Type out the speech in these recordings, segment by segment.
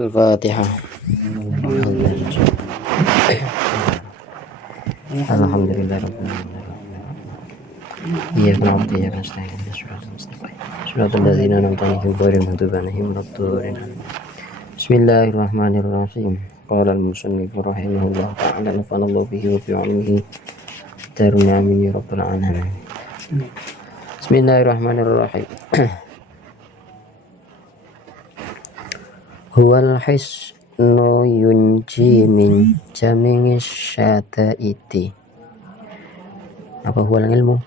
Al-Fatihah. Alhamdulillahirabbil alamin. Iyyaka na'budu wa iyyaka nasta'in. Shiratal mustaqim. Shiratal ladzina an'amta 'alaihim ghairil maghdubi 'alaihim waladdallin. Bismillahirrahmanirrahim. Qala al-musannif rahimahullah ta'ala nafanallahu bihi wa bi 'ilmihi darna amin ya rabbal alamin. Bismillahirrahmanirrahim. Huwal hisnu yunji min jami'i syata'iti. Apa huwal ilmu?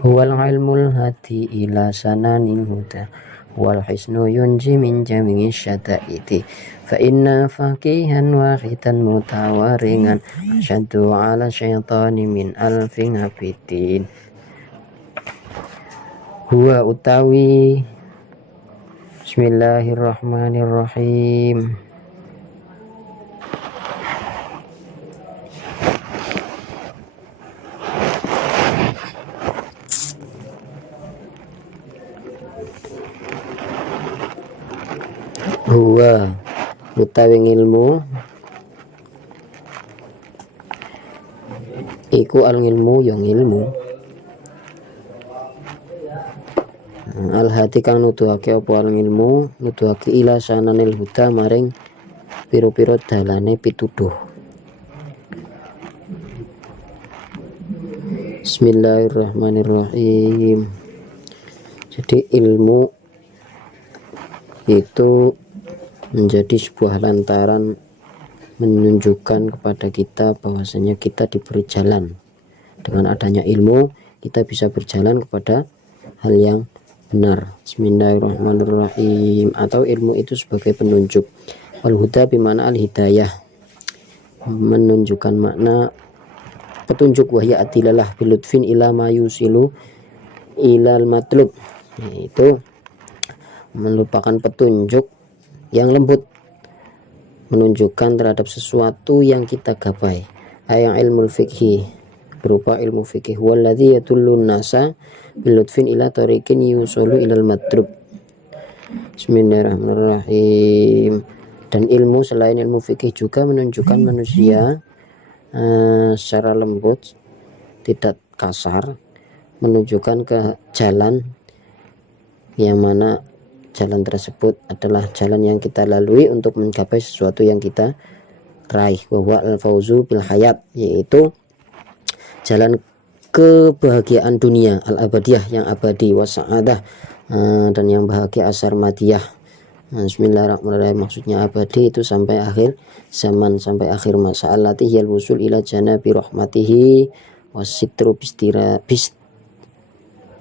Huwal ilmul hadi ila sananin huda. Huwal hisnu yunji min jami'i syata'iti. Fa inna faqihan wahidan mutawaringan asyaddu ala syaitani min alfin habitin. Huwa utawi Bismillahirrahmanirrahim. Huwa utawi ilmu iku al ilmu yang ilmu al-hati kang nuduhake apa al ilmu nuduhake ila sananil huda maring piro-piro dalane pituduh. Bismillahirrahmanirrahim. Jadi ilmu itu menjadi sebuah lantaran menunjukkan kepada kita bahwasanya kita diberi jalan. Dengan adanya ilmu kita bisa berjalan kepada hal yang benar. Bismillahirrahmanirrahim. Atau ilmu itu sebagai penunjuk. Wal huda bimana al hidayah, menunjukkan makna petunjuk. Wahya adilalah bilutfin ila mayusilu ilal matlub, yaitu merupakan petunjuk yang lembut, menunjukkan terhadap sesuatu yang kita gapai. Ayang ilmu fikih berupa ilmu fikih. Walladzi yatullun nasa bilutfin ila tariqin yusulu ilal matlub. Bismillahirrahmanirrahim. Dan ilmu selain ilmu fikih juga menunjukkan manusia secara lembut, tidak kasar, menunjukkan ke jalan yang mana jalan tersebut adalah jalan yang kita lalui untuk menggapai sesuatu yang kita raih. Bahwa al-fauzu bil hayat, yaitu jalan kebahagiaan dunia, al-abadiyah yang abadi, wasa'adah dan yang bahagia asarmadiyah. Bismillahirrahmanirrahim. Maksudnya abadi itu sampai akhir zaman, sampai akhir masa. Allati hiyal wusul ila janabi rahmatihi wasitru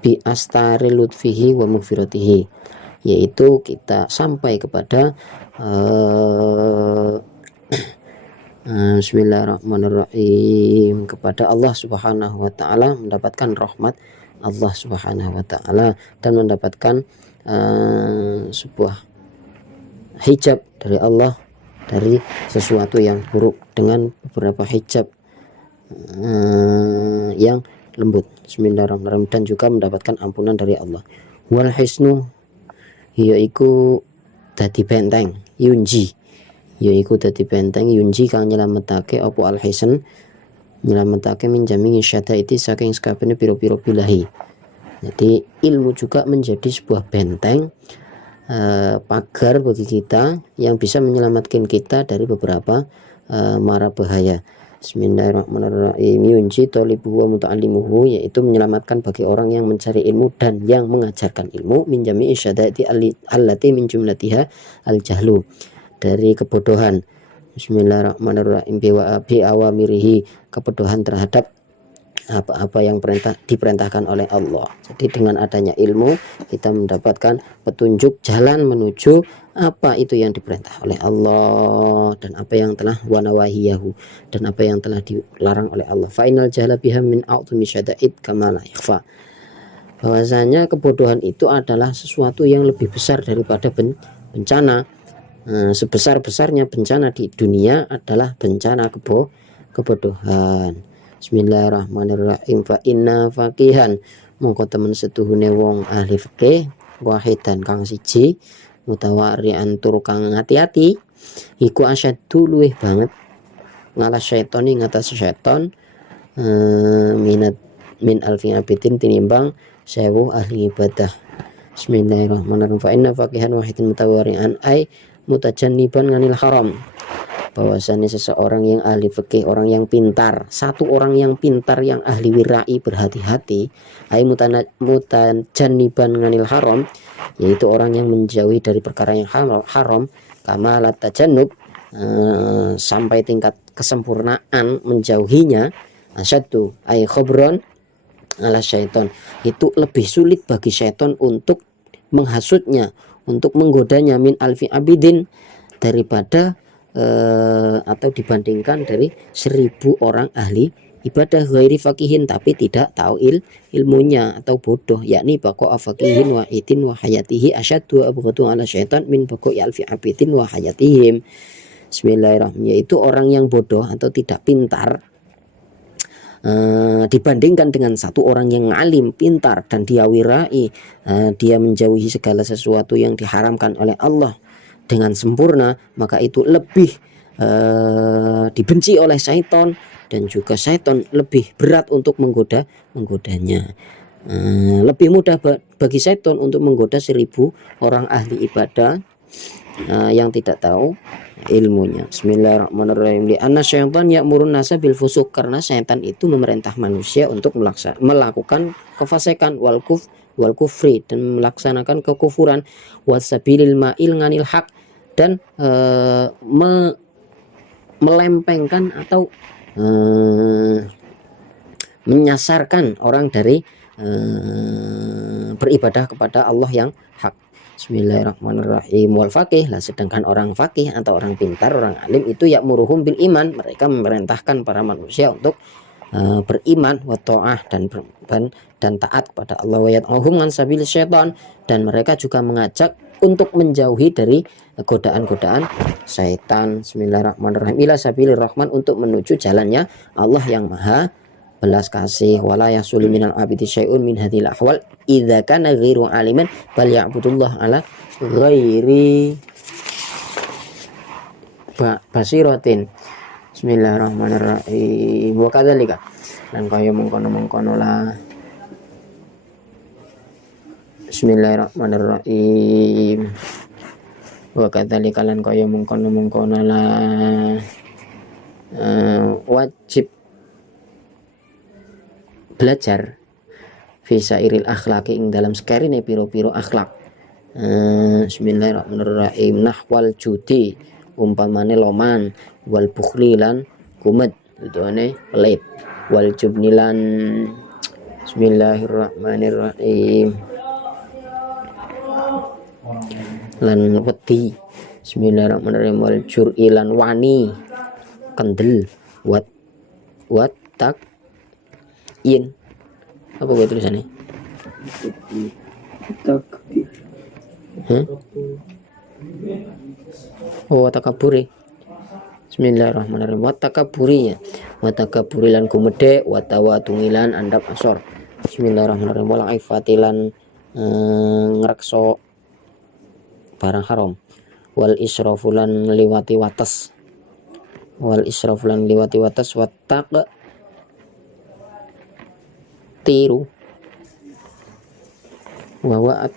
bi astari lutfihi wa maghfiratihi, yaitu kita sampai kepada Bismillahirrahmanirrahim, kepada Allah Subhanahu wa taala, mendapatkan rahmat Allah Subhanahu wa taala dan mendapatkan sebuah hijab dari Allah dari sesuatu yang buruk dengan beberapa hijab yang lembut. Bismillahirrahmanirrahim. Dan juga mendapatkan ampunan dari Allah. Wal hisnu yaiku dadi benteng, yunji yaiku dadi benteng, yunji kang nyelametake apa al hisn, nyelametake min jami'i syadaiti saking sakabehane pira-pira bilahi. Jadi ilmu juga menjadi sebuah benteng, pagar bagi kita yang bisa menyelamatkan kita dari beberapa mara bahaya. Bismillahirrahmanirrahim. Yunji talibuhu wa muta'allimuhu, yaitu menyelamatkan bagi orang yang mencari ilmu dan yang mengajarkan ilmu, min jami'i syadaiti allati min jumlatiha al-jahlu, dari kebodohan. Bismillahirrahmanirrahim. Bi awamirihi, kebodohan terhadap apa-apa yang diperintahkan oleh Allah. Jadi dengan adanya ilmu kita mendapatkan petunjuk jalan menuju apa itu yang diperintah oleh Allah dan apa yang telah wanawahiyahu, dan apa yang telah dilarang oleh Allah. Fainal jahla biha min a'tumi syada'id kama la yakhfa. Bahwasanya kebodohan itu adalah sesuatu yang lebih besar daripada bencana. Sebesar-besarnya bencana di dunia adalah bencana kebodohan. Bismillahirrahmanirrahim. Fa inna faqihan, mongko temen setuhune wong ahli fikih, wahidan kang siji, mutawarian tur kang hati-hati iku asyaddu luwih banget ngalas syaiton ing atas syaiton min alfi abidin tinimbang 1000 ahli ibadah. Bismillahirrahmanirrahim. Fa inna faqihan wahidin mutawari'an ay mutajanniban nganil haram. Bahwasanya seseorang yang ahli fikih, orang yang pintar, satu orang yang pintar yang ahli wirai berhati-hati, ay mutajanniban nganil haram, yaitu orang yang menjauhi dari perkara yang haram, kamalat tajannub, sampai tingkat kesempurnaan menjauhinya, asyaddu ay khobron ala syaiton, itu lebih sulit bagi syaiton untuk menghasutnya, untuk menggodanya min alfi abidin, daripada atau dibandingkan dari 1000 orang ahli ibadah ghairi fakihin, tapi tidak tahu ilmunya atau bodoh, yakni bako afakihin wa itin wa hayatihi asyaddu abghadu ala syaitan min bako alfi abidin wa hayatihim. Bismillahirrahmanirrahim. Yaitu orang yang bodoh atau tidak pintar dibandingkan dengan satu orang yang alim, pintar, dan dia wirai, dia menjauhi segala sesuatu yang diharamkan oleh Allah dengan sempurna, maka itu lebih dibenci oleh syaitan, dan juga syaitan lebih berat untuk menggodanya. Lebih mudah bagi syaitan untuk menggoda 1000 orang ahli ibadah yang tidak tahu ilmunya. Bismillahirrahmanirrahim. Li anna syaitan ya'murun nasa bil fusuq, karena syaitan itu memerintah manusia untuk melakukan kefasikan wal kufri, dan melaksanakan kekufuran, wasabilil ma'il nganil haq, dan melempengkan atau menyasarkan orang dari beribadah kepada Allah yang hak. Bismillahirrahmanirrahim. Wal faqih lah, sedangkan orang faqih atau orang pintar, orang alim itu ya'muruhum bil iman, mereka memerintahkan para manusia untuk beriman, wa ta'ah, dan taat kepada Allah, wa yad'uhum an sabil syaitan, dan mereka juga mengajak untuk menjauhi dari godaan-godaan syaitan. Bismillahirrahmanirrahim. Ila sabilir rahman, untuk menuju jalannya Allah yang maha belas kasih. Wala yasulu minal abidi syai'un min hadhil ahwal idza kana ghairu aliman bal ya'budullah ala ghairi basiratin. Bismillahirrahmanirrahim. Wa kadzalika, lan kaya mengkono-mengkono lah. Bismillahirrahmanirrahim. Wa kadzalika, lan kaya mengkono-mengkono lah, wajib belajar fisairil akhlaqi, ing dalam sekarine piro-piro akhlak. Bismillahirrahmanirrahim. Nahwal judi, umpamane loman, wal bukhli lan kumet, tutune pelit, wal jubnilan. Bismillahirrahmanirrahim. Lan wedi. Bismillahirrahmanirrahim. Wal jur'i lan wani, kendel, wat tak in, apa gue tulisannya? Oh, takaburi. Bismillahirrahmanirrahim. Wa takaburi, ya, wa takaburi lan gumede, wa tawatungilan andap asor. Bismillahirrahmanirrahim. Wal aifatilan ngrekso barang haram, wal israfulan liwati wates, watak tiru wa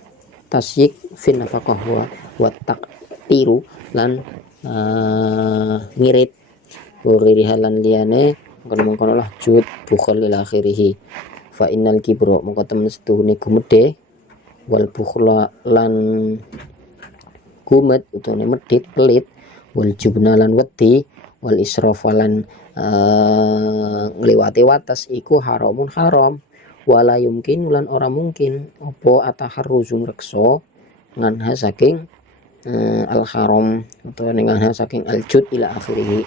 tasyik fin nafaqah, wa taktiru lan ngirit, uririhalan liyane mengkono lah jud bukhul ila akhirih. Fa innal kibra, mongko temen setuhune gumede, wal bukhla lan gumet utawa medit pelit, wal jubna lan wedi, wal israf lan ngliwati wates iku haramun haram, wala yumkin lan ora mungkin apa ataharruzu rekso nganha saking al haram utawa nganha saking al jud ila akhirih.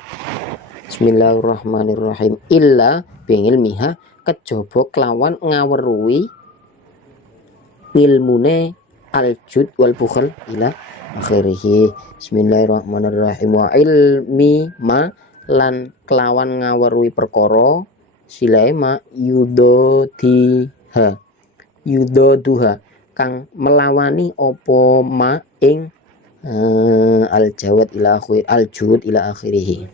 Bismillahirrahmanirrahim. Illa bingilmiha, kejaba kelawan ngaweruhi ilmune al jud wal bukhl ila akhirih. Bismillahirrahmanirrahim. Wa ilmi ma, lan kelawan ngaweruhi perkara silae ma yudoduha kang melawani opo ma ing al-jawad ila akhir al-jud ila akhirih.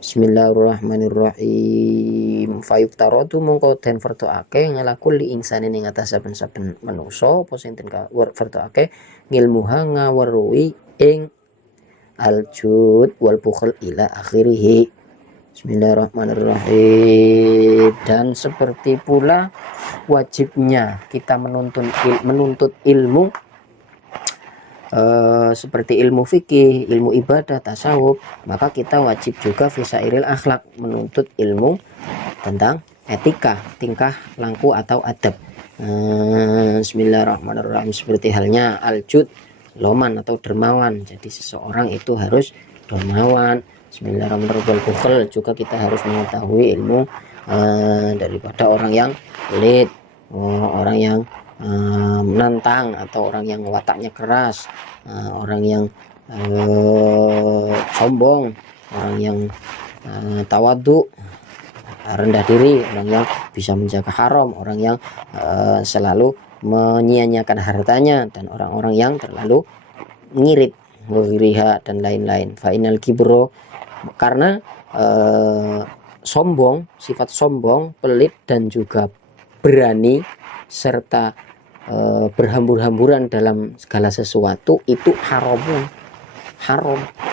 Bismillahirrahmanirrahim. Fayuftaratu mongko den fardhoake ngala kulli insane ing atas saben-saben manusa apa sing den fardhoake ngilmuha ngaweruhi ing al-jud wal bukhl ila akhirih. Bismillahirrahmanirrahim. Dan seperti pula wajibnya kita menuntut ilmu seperti ilmu fikih, ilmu ibadah, tasawuf, maka kita wajib juga fisairil akhlak, menuntut ilmu tentang etika, tingkah laku atau adab. Bismillahirrahmanirrahim. Seperti halnya al-jud, loman atau dermawan. Jadi seseorang itu harus dermawan. Bismillahirrahmanirrahim. Juga kita harus mengetahui ilmu daripada orang yang pelit, orang yang menantang, atau orang yang wataknya keras, orang yang sombong, orang yang tawadhu, rendah diri, orang yang bisa menjaga haram, orang yang selalu menyia-nyiakan hartanya, dan orang-orang yang terlalu ngirit, ngiriha dan lain-lain. Fa'inal kibro, karena sombong, sifat sombong, pelit dan juga berani serta berhambur-hamburan dalam segala sesuatu itu haram.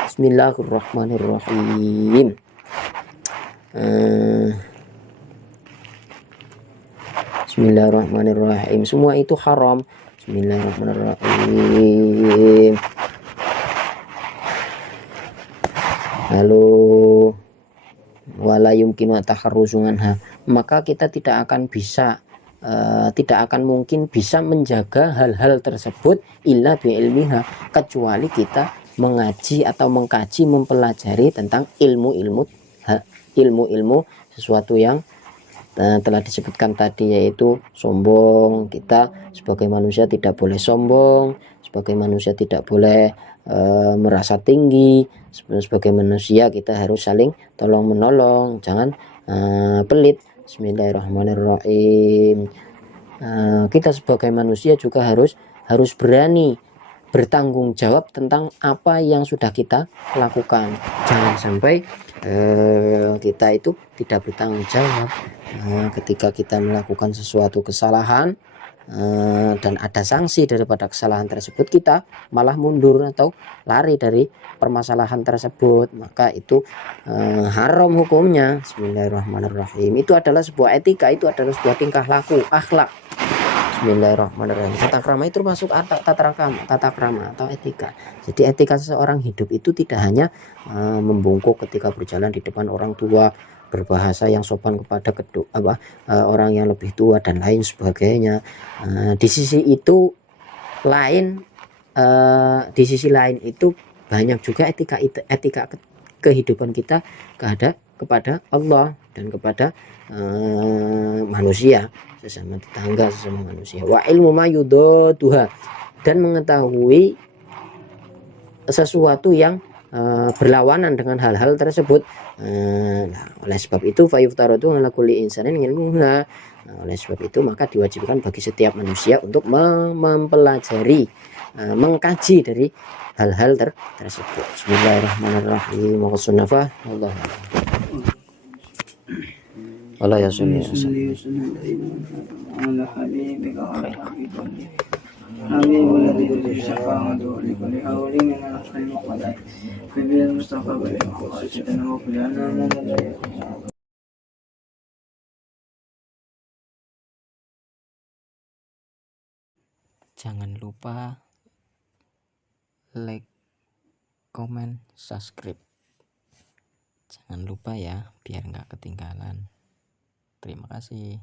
Bismillahirrahmanirrahim. Bismillahirrahmanirrahim. Semua itu haram. Bismillahirrahmanirrahim. Lalu wala yumkinu taharrusunganha, maka kita tidak akan mungkin bisa menjaga hal-hal tersebut illa bi'ilmiha, kecuali kita mengaji atau mengkaji, mempelajari tentang ilmu-ilmu sesuatu yang telah disebutkan tadi, yaitu sombong. Kita sebagai manusia tidak boleh sombong, sebagai manusia tidak boleh merasa tinggi, sebagai manusia kita harus saling tolong menolong, jangan pelit. Bismillahirrahmanirrahim. Kita sebagai manusia juga harus berani bertanggung jawab tentang apa yang sudah kita lakukan. Jangan sampai kita itu tidak bertanggung jawab ketika kita melakukan sesuatu kesalahan, dan ada sanksi daripada kesalahan tersebut, kita malah mundur atau lari dari permasalahan tersebut, maka itu haram hukumnya. Bismillahirrahmanirrahim. Itu adalah sebuah etika, itu adalah sebuah tingkah laku, akhlak. Bismillahirrahmanirrahim. Tata krama itu termasuk tata krama atau etika. Jadi etika seseorang hidup itu tidak hanya membungkuk ketika berjalan di depan orang tua, berbahasa yang sopan kepada orang yang lebih tua dan lain sebagainya. Di sisi lain itu banyak juga etika kehidupan kita kepada Allah dan kepada manusia, sesama tetangga, sesama manusia. Wa ilmu ma yudaduha, dan mengetahui sesuatu yang berlawanan dengan hal-hal tersebut. Oleh sebab itu fayuftaratu ala kulli insanin ilmuha. Oleh sebab itu maka diwajibkan bagi setiap manusia untuk mempelajari, mengkaji dari hal-hal tersebut. Bismillahirrahmanirrahim. Allah ya sunni حبيب الذي يجيب الشفاعة ولكل حول من الخير وقضاء فبي المصطفى بالمقصد وكلنا من Jangan lupa like, comment, subscribe. Jangan lupa ya, biar nggak ketinggalan. Terima kasih.